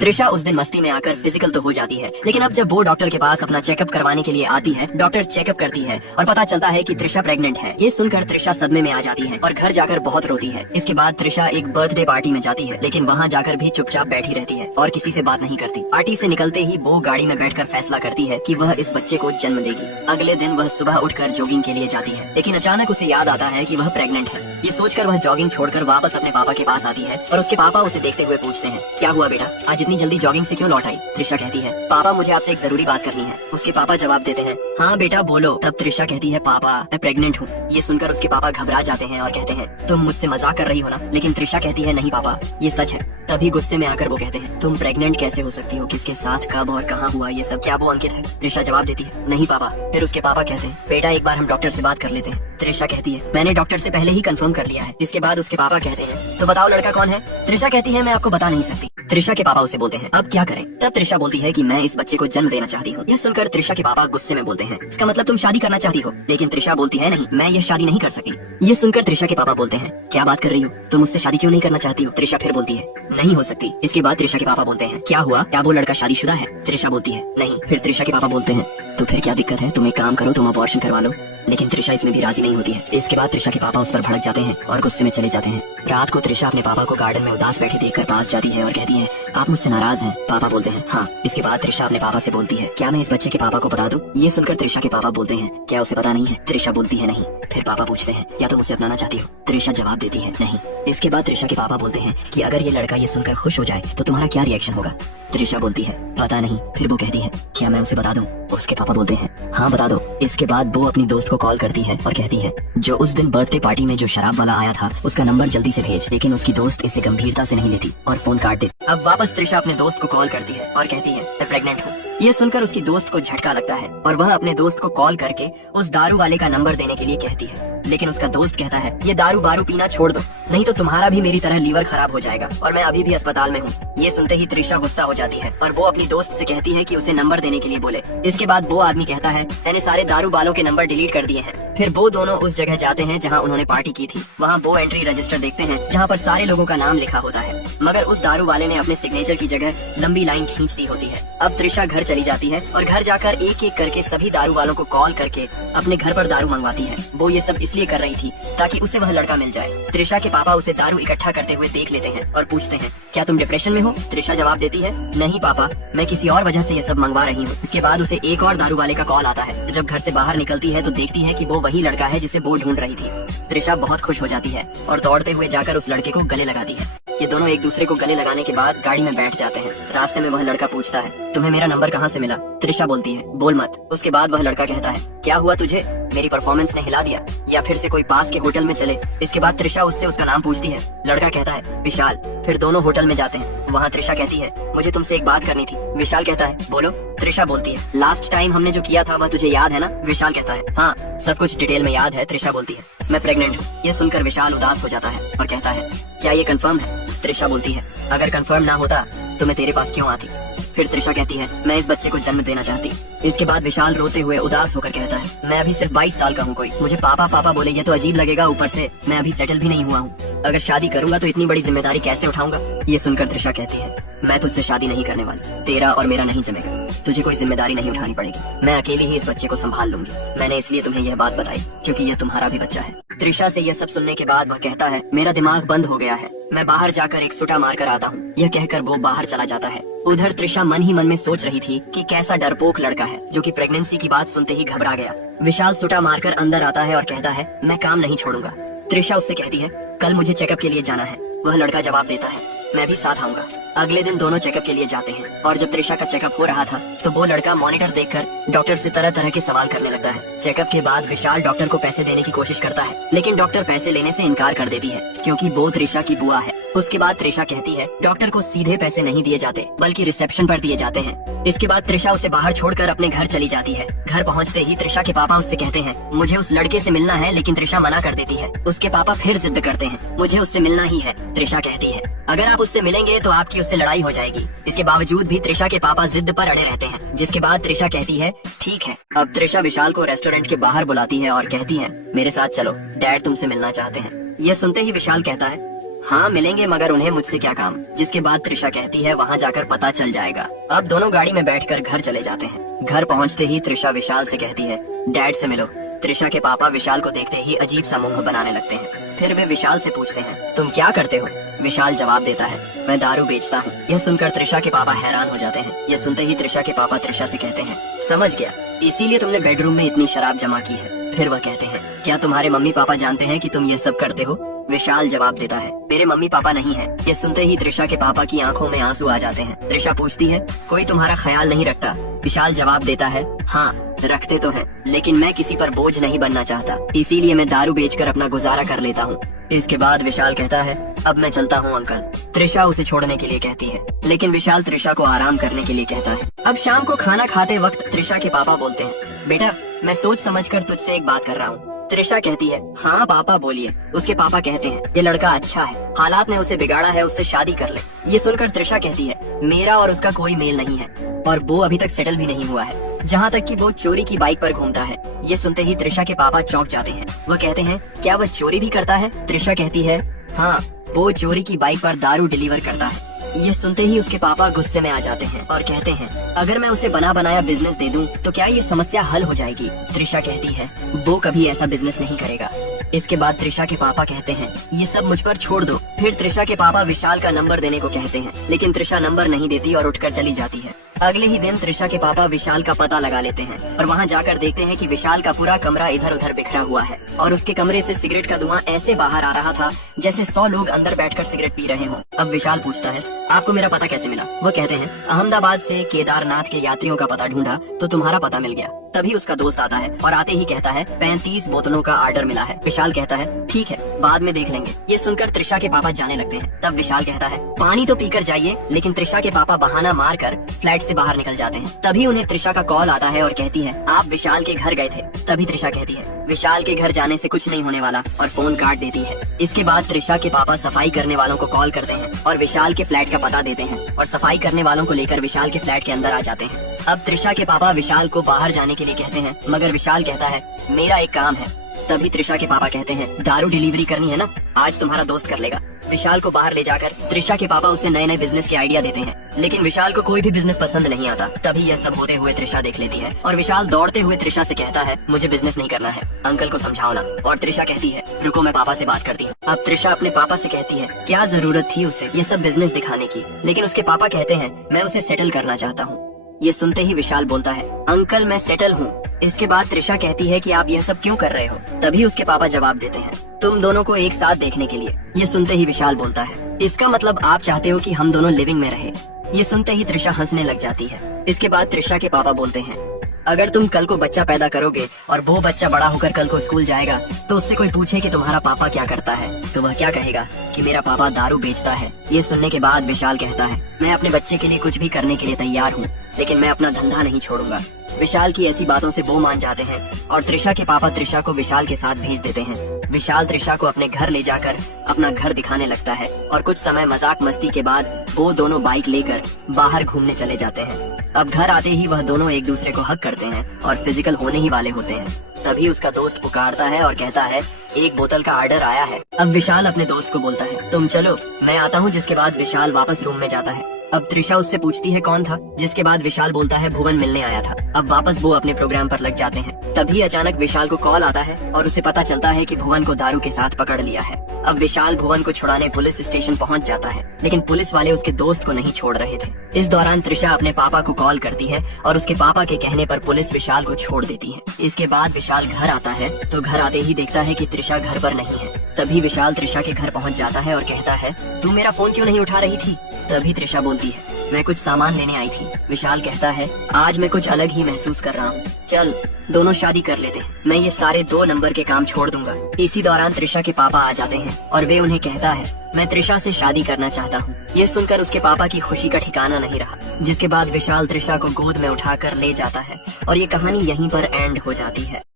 त्रिशा उस दिन मस्ती में आकर फिजिकल तो हो जाती है, लेकिन अब जब वो डॉक्टर के पास अपना चेकअप करवाने के लिए आती है, डॉक्टर चेकअप करती है और पता चलता है कि त्रिशा प्रेग्नेंट है। ये सुनकर त्रिशा सदमे में आ जाती है और घर जाकर बहुत रोती है। इसके बाद त्रिशा एक बर्थडे पार्टी में जाती है, लेकिन वहाँ जाकर भी चुपचाप बैठी रहती है और किसी से बात नहीं करती। पार्टी से निकलते ही वो गाड़ी में बैठकर फैसला करती है कि वह इस बच्चे को जन्म देगी। अगले दिन वह सुबह उठकर जॉगिंग के लिए जाती है, लेकिन अचानक उसे याद आता है कि वह प्रेग्नेंट है। ये सोचकर वह जॉगिंग छोड़कर वापस अपने पापा के पास आती है और उसके पापा उसे देखते हुए पूछते हैं, क्या हुआ बेटा, आज इतनी जल्दी जॉगिंग से क्यों लौट आई? त्रिशा कहती है, पापा मुझे आपसे एक जरूरी बात करनी है। उसके पापा जवाब देते हैं, हाँ बेटा बोलो। तब त्रिशा कहती है, पापा मैं प्रेग्नेंट हूँ। ये सुनकर उसके पापा घबरा जाते हैं और कहते हैं, तुम मुझसे मजाक कर रही हो ना? लेकिन त्रिशा कहती है, नहीं पापा ये सच है। तभी गुस्से में आकर वो कहते हैं, तुम प्रेग्नेंट कैसे हो सकती हो? किसके साथ, कब और कहाँ हुआ ये सब? क्या वो अंकित है? त्रिशा जवाब देती है, नहीं पापा। फिर उसके पापा कहते हैं, बेटा एक बार हम डॉक्टर से बात कर लेते हैं। त्रिशा कहती है, मैंने डॉक्टर से पहले ही कंफर्म कर लिया है। इसके बाद उसके पापा कहते हैं, तो बताओ लड़का कौन है? त्रिशा कहती है, मैं आपको बता नहीं सकती। त्रिशा के पापा उसे बोलते हैं, अब क्या करें? तब त्रिशा बोलती है कि मैं इस बच्चे को जन्म देना चाहती हूँ। यह सुनकर त्रिशा के पापा गुस्से में बोलते हैं, इसका मतलब तुम शादी करना चाहती हो? लेकिन त्रिशा बोलती है, नहीं मैं ये शादी नहीं कर सकती। ये सुनकर त्रिशा के पापा बोलते हैं, क्या बात कर रही हो, तुम मुझसे शादी क्यों नहीं करना चाहती हो? त्रिशा फिर बोलती है, नहीं हो सकती। इसके बाद त्रिशा के पापा बोलते हैं, क्या हुआ, क्या वो लड़का शादीशुदा है? त्रिशा बोलती है, नहीं। फिर त्रिशा के पापा बोलते हैं, तो फिर क्या दिक्कत है, तुम एक काम करो, तुम अबॉर्शन करवा लो। लेकिन त्रिशा इसमें भी राजी नहीं होती है। इसके बाद त्रिशा के पापा उस पर भड़क जाते हैं और गुस्से में चले जाते हैं। रात को त्रिशा अपने पापा को गार्डन में उदास बैठी देखकर पास जाती है और कहती है, आप मुझसे नाराज हैं? पापा बोलते हैं, हाँ। इसके बाद त्रिशा अपने पापा से बोलती है, क्या मैं इस बच्चे के पापा को बता दूं? ये सुनकर त्रिशा के पापा बोलते हैं, क्या उसे पता नहीं है? त्रिशा बोलती है, नहीं। फिर पापा पूछते हैं, क्या तुम उसे अपनाना चाहती हो? त्रिशा जवाब देती है, नहीं। इसके बाद त्रिशा के पापा बोलते हैं कि अगर ये लड़का ये सुनकर खुश हो जाए तो तुम्हारा क्या रिएक्शन होगा? त्रिशा बोलती है, पता नहीं। फिर वो कहती है, क्या मैं उसे बता दूं? उसके पापा बोलते हैं, हाँ बता दो। इसके बाद वो अपनी दोस्त को कॉल करती है और कहती है, जो उस दिन बर्थडे पार्टी में जो शराब वाला आया था उसका नंबर जल्दी से भेज। लेकिन उसकी दोस्त इसे गंभीरता से नहीं लेती और फोन काट देती। अब वापस त्रिशा अपने दोस्त को कॉल करती है और कहती है, मैं प्रेग्नेंट हूँ। ये सुनकर उसकी दोस्त को झटका लगता है और वह अपने दोस्त को कॉल करके उस दारू वाले का नंबर देने के लिए कहती है। लेकिन उसका दोस्त कहता है, ये दारू बारू पीना छोड़ दो, नहीं तो तुम्हारा भी मेरी तरह लीवर खराब हो जाएगा और मैं अभी भी अस्पताल में हूँ। ये सुनते ही त्रिशा गुस्सा हो जाती है और वो अपनी दोस्त से कहती है कि उसे नंबर देने के लिए बोले। इसके बाद वो आदमी कहता है, मैंने सारे दारू बालों के नंबर डिलीट कर दिए हैं। फिर वो दोनों उस जगह जाते हैं जहाँ उन्होंने पार्टी की थी। वहाँ वो एंट्री रजिस्टर देखते हैं जहाँ पर सारे लोगों का नाम लिखा होता है, मगर उस दारू वाले ने अपने सिग्नेचर की जगह लंबी लाइन खींच दी होती है। अब त्रिशा घर चली जाती है और घर जाकर एक एक करके सभी दारू वालों को कॉल करके अपने घर पर दारू मंगवाती है। वो ये सब इसलिए कर रही थी ताकि उसे वह लड़का मिल जाए। त्रिशा के पापा उसे दारू इकट्ठा करते हुए देख लेते हैं और पूछते हैं, क्या तुम डिप्रेशन में हो? त्रिशा जवाब देती है, नहीं पापा, मैं किसी और वजह से ये सब मंगवा रही हूँ। इसके बाद उसे एक और दारू वाले का कॉल आता है। जब घर से बाहर निकलती है तो देखती है कि वो वही लड़का है जिसे वो ढूंढ रही थी। त्रिशा बहुत खुश हो जाती है और दौड़ते हुए जाकर उस लड़के को गले लगाती है। ये दोनों एक दूसरे को गले लगाने के बाद गाड़ी में बैठ जाते हैं। रास्ते में वह लड़का पूछता है, तुम्हें मेरा नंबर कहाँ से मिला? त्रिशा बोलती है, बोल मत। उसके बाद वह लड़का कहता है, क्या हुआ तुझे, मेरी परफॉर्मेंस ने हिला दिया या फिर से कोई पास के होटल में चले? इसके बाद त्रिशा उससे उसका नाम पूछती है। लड़का कहता है, विशाल। फिर दोनों होटल में जाते हैं। वहाँ त्रिशा कहती है, मुझे तुमसे एक बात करनी थी। विशाल कहता है, बोलो। त्रिशा बोलती है, लास्ट टाइम हमने जो किया था वह तुझे याद है ना? विशाल कहता है, हाँ सब कुछ डिटेल में याद है। त्रिशा बोलती है, मैं प्रेग्नेंट हूँ। ये सुनकर विशाल उदास हो जाता है और कहता है, क्या ये कंफर्म है? त्रिशा बोलती है, अगर कंफर्म ना होता तो मैं तेरे पास क्यों आती? फिर त्रिशा कहती है, मैं इस बच्चे को जन्म देना चाहती। इसके बाद विशाल रोते हुए उदास होकर कहता है, मैं अभी सिर्फ 22 साल का हूँ, कोई मुझे पापा पापा बोले ये तो अजीब लगेगा। ऊपर से मैं अभी सेटल भी नहीं हुआ हूँ, अगर शादी करूंगा तो इतनी बड़ी जिम्मेदारी कैसे उठाऊंगा? ये सुनकर त्रिशा कहती है, मैं तुझसे शादी नहीं करने वाली, तेरा और मेरा नहीं जमेगा, तुझे कोई जिम्मेदारी नहीं उठानी पड़ेगी, मैं अकेली ही इस बच्चे को संभाल लूंगी। मैंने इसलिए तुम्हें यह बात बताई क्योंकि यह तुम्हारा भी बच्चा है। त्रिशा से यह सब सुनने के बाद वह कहता है, मेरा दिमाग बंद हो गया है, मैं बाहर जाकर एक सुटा मार कर आता हूँ। यह कहकर वो बाहर चला जाता है। उधर त्रिशा मन ही मन में सोच रही थी कि कैसा डरपोक लड़का है जो कि प्रेगनेंसी की बात सुनते ही घबरा गया। विशाल सुटा मारकर अंदर आता है और कहता है, मैं काम नहीं छोड़ूंगा। त्रिशा उससे कहती है, कल मुझे चेकअप के लिए जाना है। वह लड़का जवाब देता है, मैं भी साथ आऊंगा। अगले दिन दोनों चेकअप के लिए जाते हैं और जब त्रिशा का चेकअप हो रहा था तो वो लड़का मॉनिटर देखकर डॉक्टर से तरह तरह के सवाल करने लगता है। चेकअप के बाद विशाल डॉक्टर को पैसे देने की कोशिश करता है, लेकिन डॉक्टर पैसे लेने से इनकार कर देती है क्योंकि वो त्रिशा की बुआ है। उसके बाद त्रिशा कहती है, डॉक्टर को सीधे पैसे नहीं दिए जाते बल्कि रिसेप्शन पर दिए जाते हैं। इसके बाद त्रिशा उसे बाहर छोड़कर अपने घर चली जाती है। घर पहुंचते ही त्रिशा के पापा उससे कहते हैं, मुझे उस लड़के से मिलना है, लेकिन त्रिशा मना कर देती है। उसके पापा फिर जिद करते हैं, मुझे उससे मिलना ही है। त्रिशा कहती है, अगर आप उससे मिलेंगे तो आपकी उससे लड़ाई हो जाएगी। इसके बावजूद भी त्रिशा के पापा जिद पर अड़े रहते हैं, जिसके बाद त्रिशा कहती है, ठीक है। अब त्रिशा विशाल को रेस्टोरेंट के बाहर बुलाती है और कहती है, मेरे साथ चलो, डैड तुमसे मिलना चाहते हैं। यह सुनते ही विशाल कहता है, हाँ मिलेंगे, मगर उन्हें मुझसे क्या काम। जिसके बाद त्रिशा कहती है वहाँ जाकर पता चल जाएगा। अब दोनों गाड़ी में बैठकर घर चले जाते हैं। घर पहुँचते ही त्रिशा विशाल से कहती है डैड से मिलो। त्रिशा के पापा विशाल को देखते ही अजीब सा मुंह बनाने लगते हैं। फिर वे विशाल से पूछते हैं तुम क्या करते हो। विशाल जवाब देता है मैं दारू बेचता हूँ। यह सुनकर त्रिशा के पापा हैरान हो जाते हैं। यह सुनते ही त्रिशा के पापा त्रिशा से कहते हैं समझ गया, इसीलिए तुमने बेडरूम में इतनी शराब जमा की है। फिर वह कहते हैं क्या तुम्हारे मम्मी पापा जानते हैं कि तुम ये सब करते हो। विशाल जवाब देता है मेरे मम्मी पापा नहीं है। ये सुनते ही त्रिशा के पापा की आंखों में आंसू आ जाते हैं। त्रिशा पूछती है कोई तुम्हारा ख्याल नहीं रखता। विशाल जवाब देता है हाँ रखते तो हैं, लेकिन मैं किसी पर बोझ नहीं बनना चाहता, इसीलिए मैं दारू बेचकर अपना गुजारा कर लेता हूँ। इसके बाद विशाल कहता है अब मैं चलता हूँ अंकल। त्रिशा उसे छोड़ने के लिए कहती है, लेकिन विशाल त्रिशा को आराम करने के लिए कहता है। अब शाम को खाना खाते वक्त त्रिशा के पापा बोलते हैं बेटा मैं सोच समझकर तुझसे एक बात कर रहा हूँ। त्रिशा कहती है हाँ पापा बोलिए। उसके पापा कहते हैं ये लड़का अच्छा है, हालात ने उसे बिगाड़ा है, उससे शादी कर ले। ये सुनकर त्रिशा कहती है मेरा और उसका कोई मेल नहीं है और वो अभी तक सेटल भी नहीं हुआ है, जहाँ तक कि वो चोरी की बाइक पर घूमता है। ये सुनते ही त्रिशा के पापा चौंक जाते हैं। वह कहते हैं क्या वह चोरी भी करता है। त्रिशा कहती है हाँ वो चोरी की बाइक पर दारू डिलीवर करता है। ये सुनते ही उसके पापा गुस्से में आ जाते हैं और कहते हैं अगर मैं उसे बना बनाया बिजनेस दे दूं तो क्या ये समस्या हल हो जाएगी। त्रिशा कहती है वो कभी ऐसा बिजनेस नहीं करेगा। इसके बाद त्रिशा के पापा कहते हैं ये सब मुझ पर छोड़ दो। फिर त्रिशा के पापा विशाल का नंबर देने को कहते हैं, लेकिन त्रिशा नंबर नहीं देती और उठकर चली जाती है। अगले ही दिन त्रिशा के पापा विशाल का पता लगा लेते हैं और वहाँ जाकर देखते हैं कि विशाल का पूरा कमरा इधर उधर बिखरा हुआ है और उसके कमरे से सिगरेट का धुआं ऐसे बाहर आ रहा था जैसे 100 लोग अंदर बैठकर सिगरेट पी रहे हों। अब विशाल पूछता है आपको मेरा पता कैसे मिला। वो कहते हैं अहमदाबाद से केदारनाथ के यात्रियों का पता ढूंढा तो तुम्हारा पता मिल गया। तभी उसका दोस्त आता है और आते ही कहता है 35 बोतलों का ऑर्डर मिला है। विशाल कहता है ठीक है बाद में देख लेंगे। ये सुनकर त्रिशा के पापा जाने लगते हैं। तब विशाल कहता है पानी तो पीकर जाइए, लेकिन त्रिशा के पापा बहाना मारकर फ्लैट से बाहर निकल जाते हैं। तभी उन्हें त्रिशा का कॉल आता है और कहती है आप विशाल के घर गए थे। तभी त्रिशा कहती है विशाल के घर जाने से कुछ नहीं होने वाला और फोन काट देती है। इसके बाद त्रिशा के पापा सफाई करने वालों को कॉल करते हैं और विशाल के फ्लैट का पता देते हैं और सफाई करने वालों को लेकर विशाल के फ्लैट के अंदर आ जाते हैं। अब त्रिशा के पापा विशाल को बाहर जाने के लिए कहते हैं, मगर विशाल कहता है मेरा एक काम है। तभी त्रिशा के पापा कहते हैं दारू डिलीवरी करनी है ना, आज तुम्हारा दोस्त कर लेगा। विशाल को बाहर ले जाकर त्रिशा के पापा उसे नए नए बिजनेस के आइडिया देते हैं, लेकिन विशाल को कोई भी बिजनेस पसंद नहीं आता। तभी यह सब होते हुए त्रिशा देख लेती है और विशाल दौड़ते हुए त्रिशा से कहता है मुझे बिजनेस नहीं करना है, अंकल को समझाओ ना। और त्रिशा कहती है रुको मैं पापा से बात करती हूँ। अब त्रिशा अपने पापा से कहती है क्या जरूरत थी उसे ये सब बिजनेस दिखाने की, लेकिन उसके पापा कहते हैं मैं उसे सेटल करना चाहता हूँ। ये सुनते ही विशाल बोलता है अंकल मैं सेटल हूँ। इसके बाद त्रिशा कहती है कि आप यह सब क्यों कर रहे हो। तभी उसके पापा जवाब देते हैं तुम दोनों को एक साथ देखने के लिए। ये सुनते ही विशाल बोलता है इसका मतलब आप चाहते हो कि हम दोनों लिविंग में रहे। ये सुनते ही त्रिशा हंसने लग जाती है। इसके बाद त्रिशा के पापा बोलते हैं अगर तुम कल को बच्चा पैदा करोगे और वो बच्चा बड़ा होकर कल को स्कूल जाएगा तो उससे कोई पूछे कि तुम्हारा पापा क्या करता है तो वह क्या कहेगा कि मेरा पापा दारू बेचता है। ये सुनने के बाद विशाल कहता है मैं अपने बच्चे के लिए कुछ भी करने के लिए तैयार हूँ, लेकिन मैं अपना धंधा नहीं छोड़ूंगा। विशाल की ऐसी बातों से वो मान जाते हैं और त्रिशा के पापा त्रिशा को विशाल के साथ भेज देते हैं। विशाल त्रिशा को अपने घर ले जाकर अपना घर दिखाने लगता है और कुछ समय मजाक मस्ती के बाद वो दोनों बाइक लेकर बाहर घूमने चले जाते हैं। अब घर आते ही वह दोनों एक दूसरे को हक करते हैं और फिजिकल होने ही वाले होते हैं। तभी उसका दोस्त पुकारता है और कहता है एक बोतल का ऑर्डर आया है। अब विशाल अपने दोस्त को बोलता है तुम चलो मैं आता हूँ। जिसके बाद विशाल वापस रूम में जाता है। अब त्रिशा उससे पूछती है कौन था, जिसके बाद विशाल बोलता है भुवन मिलने आया था। अब वापस वो अपने प्रोग्राम पर लग जाते हैं। तभी अचानक विशाल को कॉल आता है और उसे पता चलता है कि भुवन को दारू के साथ पकड़ लिया है। अब विशाल भुवन को छुड़ाने पुलिस स्टेशन पहुंच जाता है, लेकिन पुलिस वाले उसके दोस्त को नहीं छोड़ रहे थे। इस दौरान त्रिशा अपने पापा को कॉल करती है और उसके पापा के कहने पर पुलिस विशाल को छोड़ देती है। इसके बाद विशाल घर आता है तो घर आते ही देखता है कि त्रिशा घर पर नहीं है। तभी विशाल त्रिशा के घर पहुंच जाता है और कहता है तू मेरा फोन क्यों नहीं उठा रही थी। तभी त्रिशा बोलती है मैं कुछ सामान लेने आई थी। विशाल कहता है आज मैं कुछ अलग ही महसूस कर रहा हूँ, चल दोनों शादी कर लेते हैं, मैं ये सारे 2 नंबर के काम छोड़ दूंगा। इसी दौरान त्रिशा के पापा आ जाते हैं और वे उन्हें कहता है मैं त्रिशा से शादी करना चाहता हूँ। ये सुनकर उसके पापा की खुशी का ठिकाना नहीं रहा। जिसके बाद विशाल त्रिशा को गोद में उठाकर ले जाता है और ये कहानी यहीं पर एंड हो जाती है।